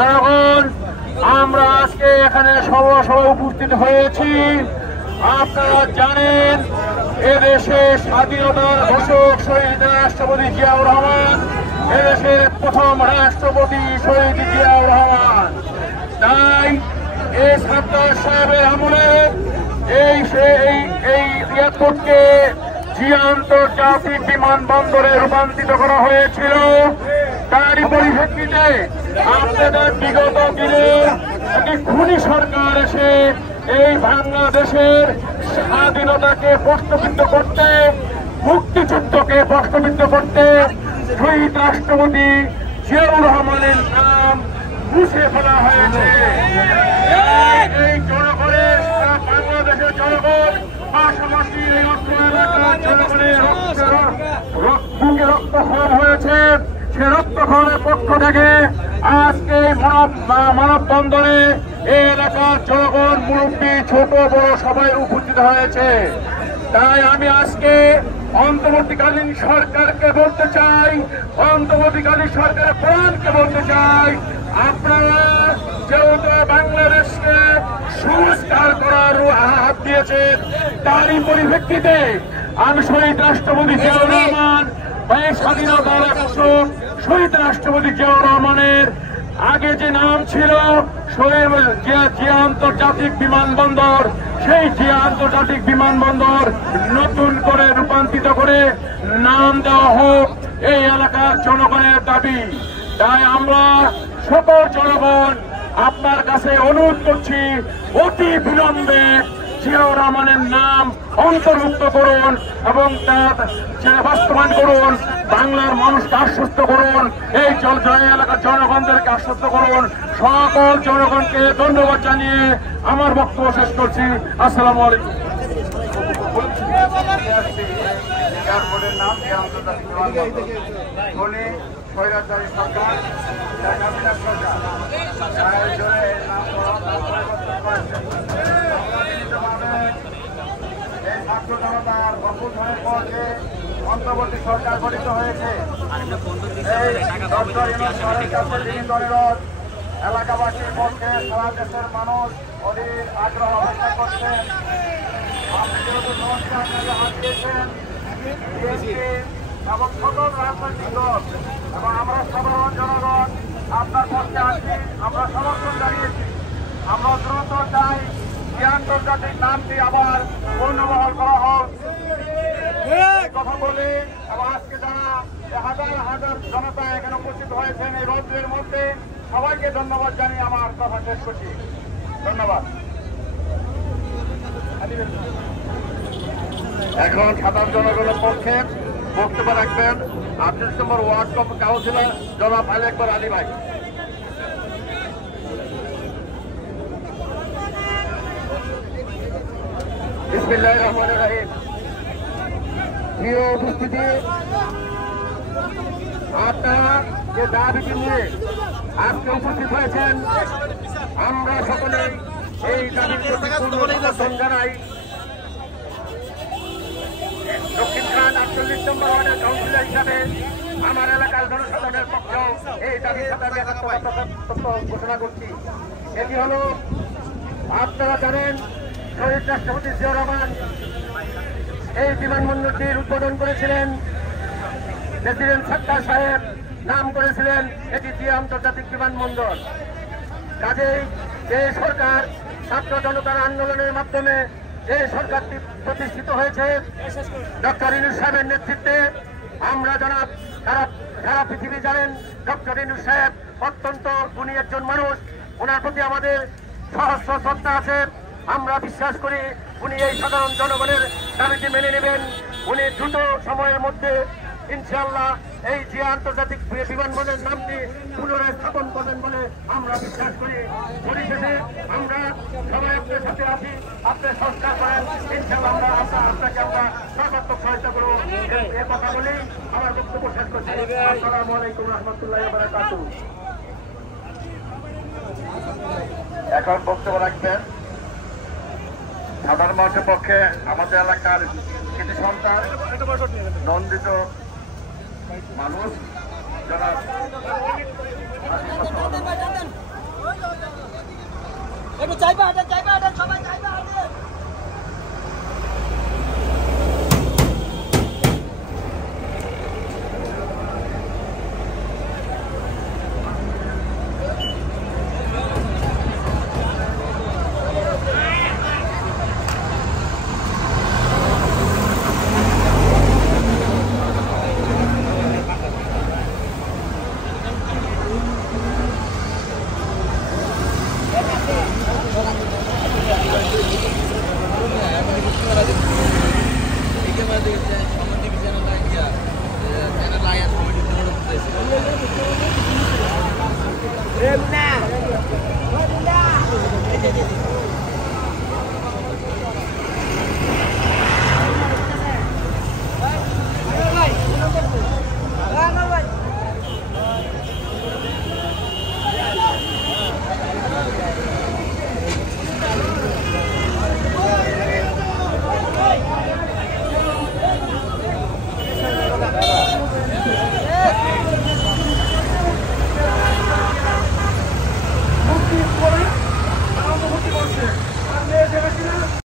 জনগণ, আমরা আজকে এখানে সভা উপস্থিত হয়েছি। আপনারা জানেন এদেশে স্বাধীনতার ঘোষক শহীদ রাষ্ট্রপতি জিয়াউর রহমান, এদেশের প্রথম রাষ্ট্রপতি শহীদ জিয়াউর রহমান। তাই এই সরকার সাহেবের আমলে এই এয়ারপোর্টকে জিয়া আন্তর্জাতিক বিমানবন্দরে রূপান্তরিত করা হয়েছিল। তারই পরিপ্রেক্ষিতে আপনাদের বিগত দিনে একটি খুনি সরকার এসে এই বাংলাদেশের স্বাধীনতাকে প্রশ্নবিদ্ধ করতে, মুক্তিযুদ্ধকে প্রশ্নবিদ্ধ করতে শহীদ রাষ্ট্রপতি জিয়াউর রহমানের নাম মুছে ফেলা হয়েছে। এই জনগণের, বাংলাদেশের জনগণ, পাশাপাশি এই অত্র এলাকার জনগণের বুকে রক্তক্ষরণ হয়েছে। সে রক্তক্ষরণের পক্ষ থেকে আজকে মানববন্ধনে এই এলাকার জনগণ, মুরব্বী, ছোট বড় সবাই উপস্থিত হয়েছে। তাই আমি আজকে অন্তর্বর্তীকালীন সরকারকে বলতে চাই, অন্তর্বর্তীকালীন সরকারের প্রধানকে বলতে চাই, আপনারা যেহেতু বাংলাদেশকে সংস্কার করার হাত দিয়েছেন, তারই পরিপ্রেক্ষিতে আমি শহীদ রাষ্ট্রপতি জিয়াউর রহমান, স্বাধীনতার ঘোষক শহীদ রাষ্ট্রপতি জিয়াউর রহমানের আগে যে নাম ছিল জিয়া আন্তর্জাতিক বিমানবন্দর, সেই জিয়া আন্তর্জাতিক বিমানবন্দর নতুন করে রূপান্তরিত করে নাম দেওয়া হোক এই এলাকার জনগণের দাবি। তাই আমরা সকল জনগণ আপনার কাছে অনুরোধ করছি, অতি বিলম্বে জিয়াউর রহমানের নাম অন্তর্ভুক্ত করুন এবং তার বাস্তবায়ন করুন। বাংলার মানুষকে আশ্বস্ত করুন, এই এলাকার জনগণদেরকে আশ্বস্ত করুন। সকল জনগণকে ধন্যবাদ জানিয়ে আমার বক্তব্য শেষ করছি। আসসালামু আলাইকুম। স্বৈরাচারী সরকার এই ছাত্র জনতার অভ্যুত্থানের পর যে অন্তর্বর্তী সরকার গঠিত হয়েছে, এলাকাবাসীর পক্ষে সারা দেশের মানুষ অধীর আগ্রহ অপেক্ষা করছেন। আপনি যেহেতু সংস্কার হাত দিয়েছেন, এবং সকল রাজনৈতিক দল এবং আমরা সাধারণ জনগণ আপনার পক্ষে আছি, আমরা সমর্থন জানিয়েছি। আমরা দ্রুত চাই যে আন্তর্জাতিক নামটি আবার পুনর্বহাল করা হোক কথা বলে। এবং আজকে যারা হাজার হাজার জনতা এখানে উপস্থিত হয়েছেন এই রৌদ্রের মধ্যে, সবাইকে ধন্যবাদ জানিয়ে আমার কথা শেষ করছি। ধন্যবাদ। এখন সাধারণ জনগণের পক্ষে বক্তব্য রাখবেন 38 নম্বর ওয়ার্ড কাউন্সিলর জনাব আলী আকবর আলী ভাই। বিসমিল্লাহির রহমানির রহিম। প্রিয় উপস্থিতি, আপনারা যে দাবিটি নিয়ে আজকে উপস্থিত হয়েছেন, আমরা সকলেই এই দাবির সমর্থন জানাই। দক্ষিণ খান 48 নম্বর ওয়ার্ডের কাউন্সিলর হিসাবে আমার এলাকার জনসাধারণের পক্ষেও এই দাবির সাথে ঘোষণা করছি। এটি হল, আপনারা জানেন শহীদ রাষ্ট্রপতি জিয়াউর রহমান এই বিমানবন্দরটির উদ্বোধন করেছিলেন। প্রেসিডেন্ট সরকার সাহেব নাম করেছিলেন এটি জিয়া আন্তর্জাতিক বিমানবন্দর। কাজেই যে সরকার ছাত্র জনতার আন্দোলনের মাধ্যমে যে সরকারটি প্রতিষ্ঠিত হয়েছে ডক্টর ইউনূস সাহেবের নেতৃত্বে, আমরা সারা পৃথিবী জানেন ডক্টর ইউনূস সাহেব অত্যন্ত গুণী একজন মানুষ। ওনার প্রতি আমাদের সহস্র শ্রদ্ধা আছে। আমরা বিশ্বাস করি উনি এই সাধারণ জনগণের দাবিটি মেনে নেবেন। উনি দ্রুত সময়ের মধ্যে ইনশাআল্লাহ এই জিয়া আন্তর্জাতিক বিমানবন্দরের নামটি পুনরায় স্থাপন করবেন বলে আমরা বিশ্বাস করি। পরিশেষে আমরা সবাই আপনার সাথে আছি, আপনার সংস্কার করেন, ইনশাআল্লাহ আমরা আপনাকে আমরা সর্বাত্মক সহায়তা করবো। এ কথা বলেই আমার বক্তব্য শেষ করছি। আসসালামু আলাইকুম রহমতুল্লাহি ওয়া বারাকাতুহু। এখন বক্তব্য রাখবেন সাধারণ মানুষের পক্ষে আমাদের এলাকার কৃতি সন্তান, নন্দিত মানুষ যারা চাইবা হাঁটেন সবাই চাইবা হাঁটেন। Remna.